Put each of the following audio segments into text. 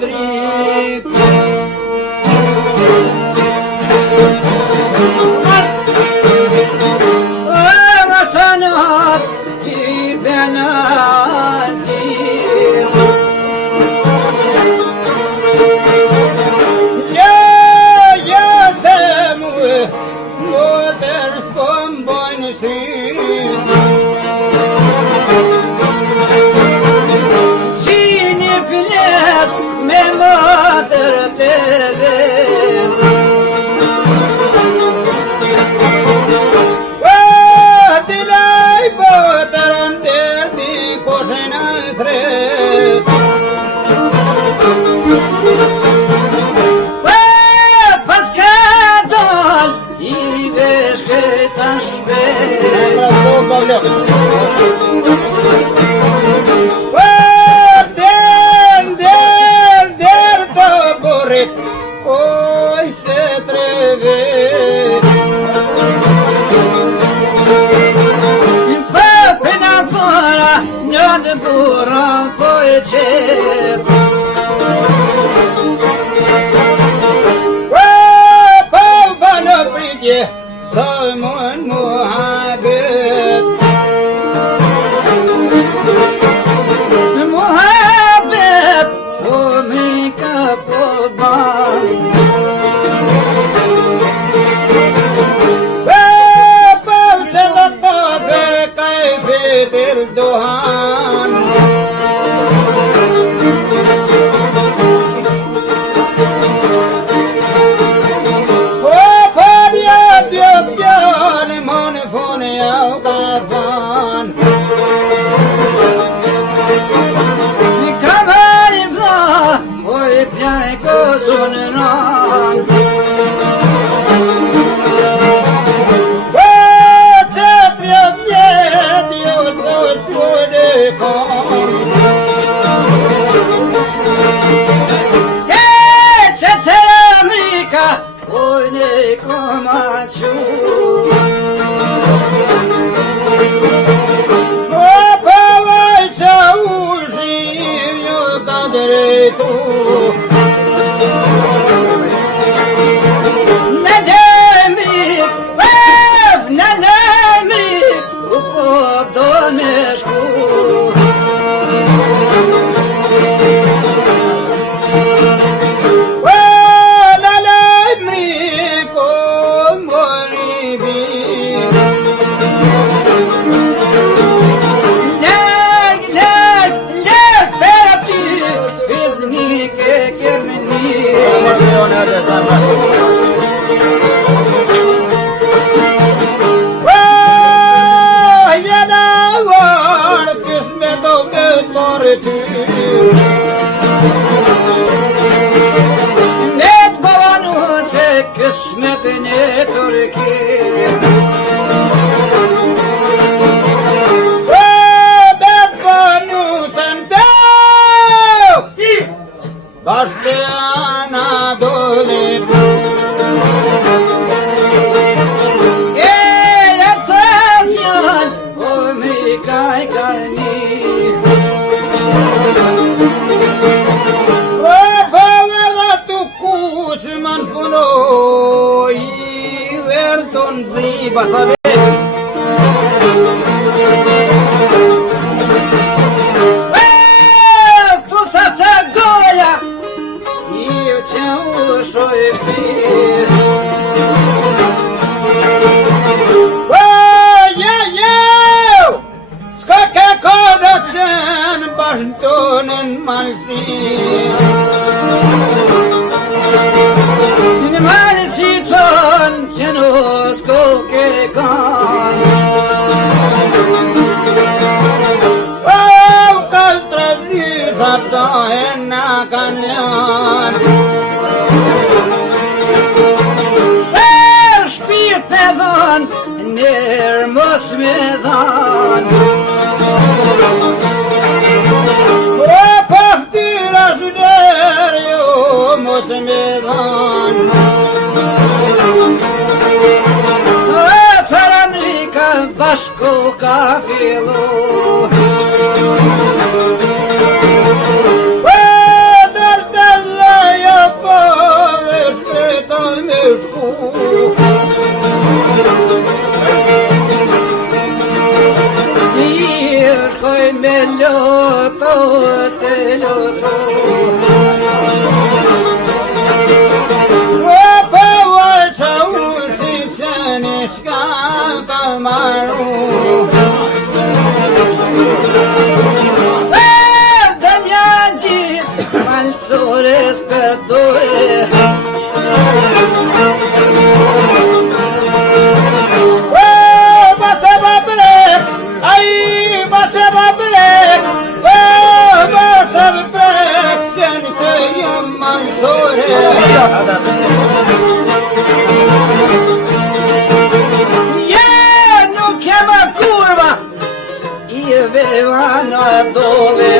dritë. Param shkoj me loto të loto. Po që ushi që një qka të maru. Malsores perdore. Base babrek, ay base babrek, base babrek, sen seyim Malsores. Nuk kema kurva I vevano dove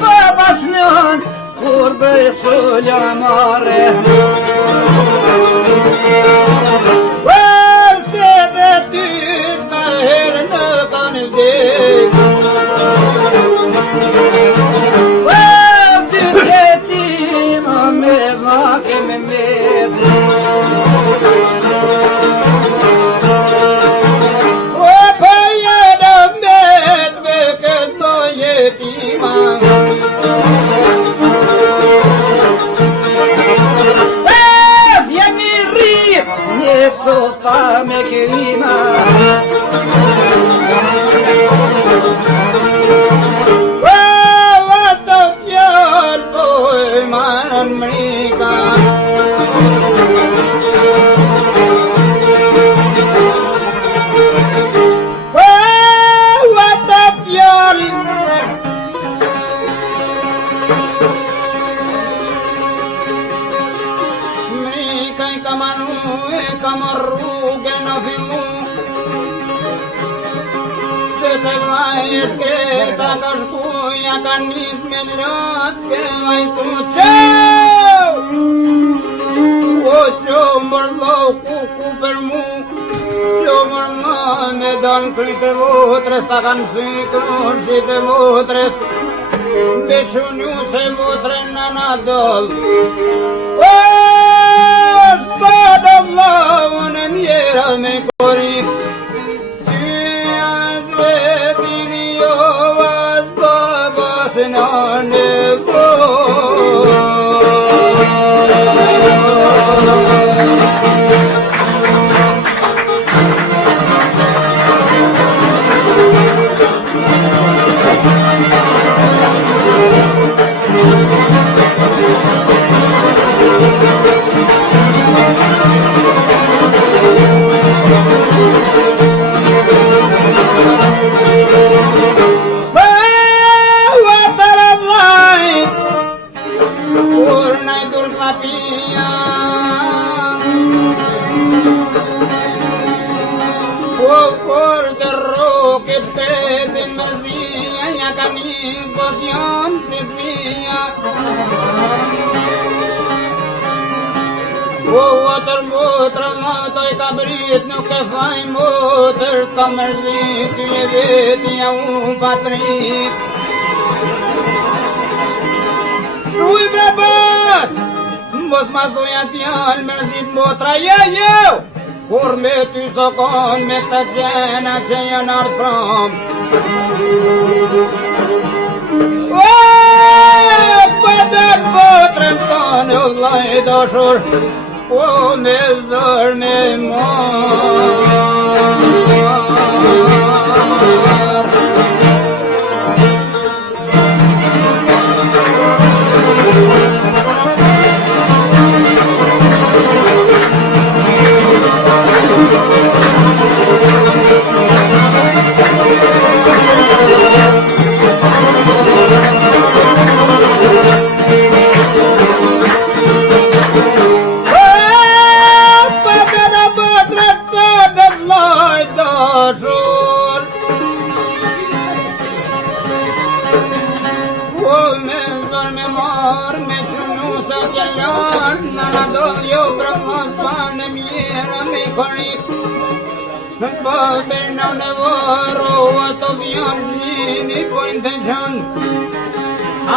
babas non curbe sulla mare. Siete tutta herna con dig. Du ma me va che me vede. Sopa me querima. Vado fiel poi manamrica. Vado fiel. Mica in camanu Camarruga na filmu Se te vayas que sacas cuya canis melhor que vai tu tchau O seu morlo cucu per mu Seu morlo me dan clite votres tagan ciclos si te votres Bečuniu se votre nanadol Spada vlavune mjera me kori Tijas vetini ovas babas na nebo Cabrit nuk e faj motër ka mërzit Ty e vetja unë patrit Shuj bre bat Mos ma thuja t'jall mërzit motra jo Kur me ty sokon me të qena që janë ardh pram Pëtër potrem tane o vlaj dashur O me zër me mar bërë me marë me qënu sa t'jellar në radol jo brëmës pa në mjera me korik në përbër në vërë ato vjanë gjini pojnë të gjënë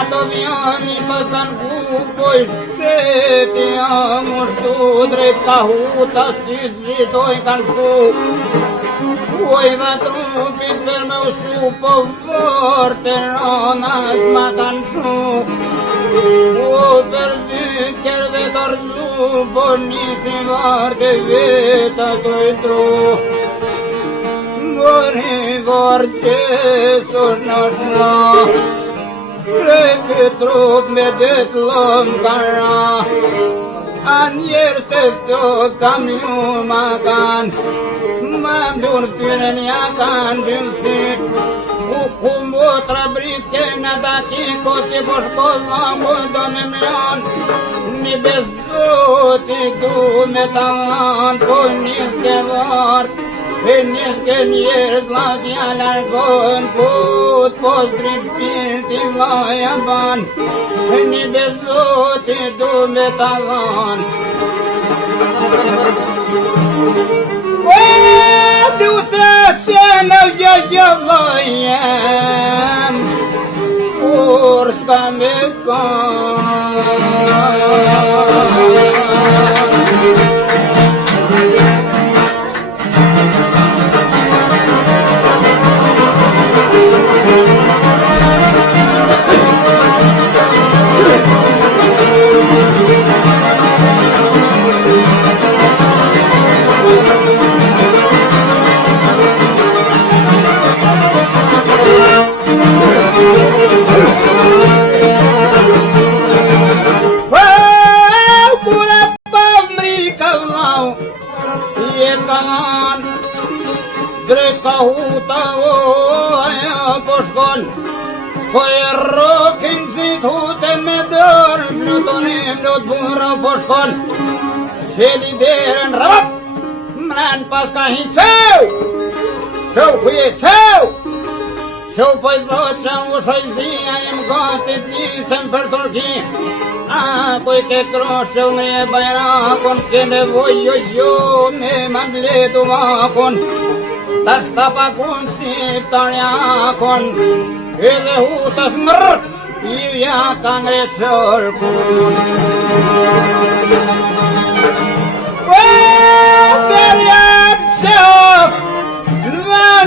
ato vjanë i pësën ku poj shteti amur tu drejt ka huta si të zitoj kanë shku Oj dhe trupit për me ushu po vërë të ronas ma kanë shu O për zyker dhe të rëzu po nisi varë të veta të i tru Vërë varë që sur në shla Krejtë trup me dëtë lëm kara Anjerës të të kam ju ma kanë Ma mdurë tyre një kanë dymësit U motra britke në dati Koti po shkolla mu do në mjanë Një bezoti du me talan Po njëske varë E njëske njerët latja largon Put po drit shpirti vlaja ban Një bezoti du me talan Du se që në gjëgjëllojëm Kur s'ka me Drejt ka huta o aja po shkon Po e rokin si t'hute me dërë Flutonim do t'bura po shkon Qeli derën rap Mren pas ka hi qeu Qeu kuje qeu Qeu po i thot që u shojzia Jem gati t'lisem për Turki A kuj ke krosheu në e bajrakon S'ke nevoj jo me ma bledu vakon Ta shtapakon shqiptarjakon Edhe hutas mërë I jaka në qërkun Kërjat qëf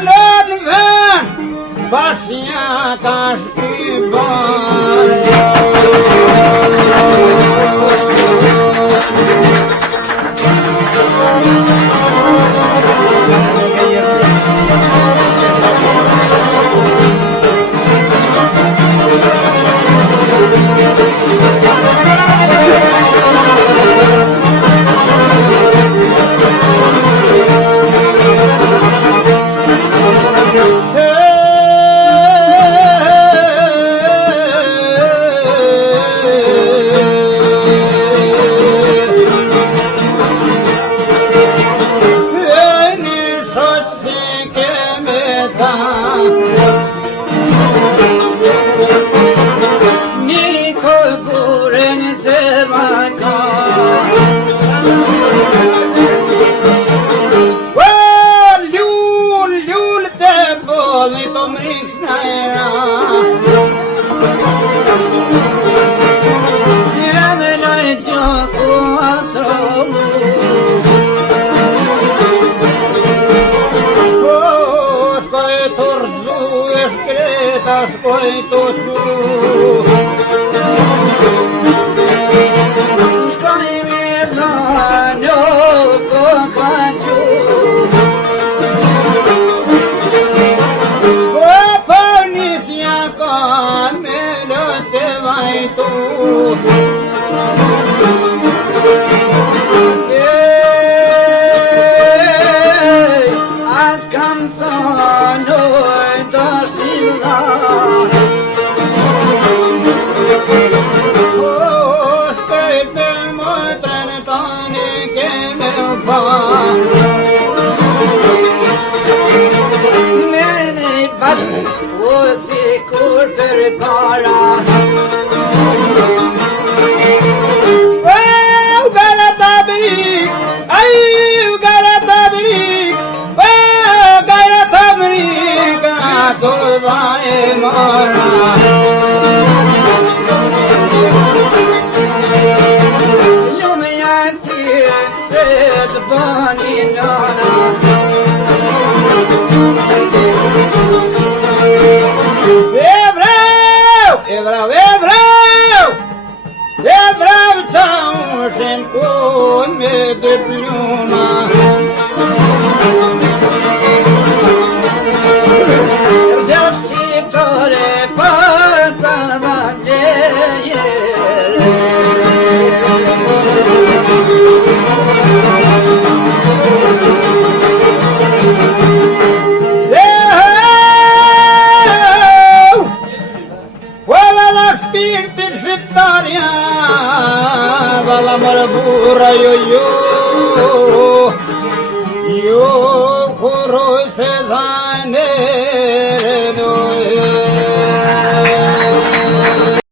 Në vën Bashja ka shqibar Shkoj të qu Shkoj me dhano ko ka qu Po për nisja ka me lëte vajtu Atë kam thano të shtimla Mene bashkë o si kur për para kon me dy pluma. Gjep shqiptore për të dhënë Spirtin shqiptarja, vala mërë bura jo, kuroj se dha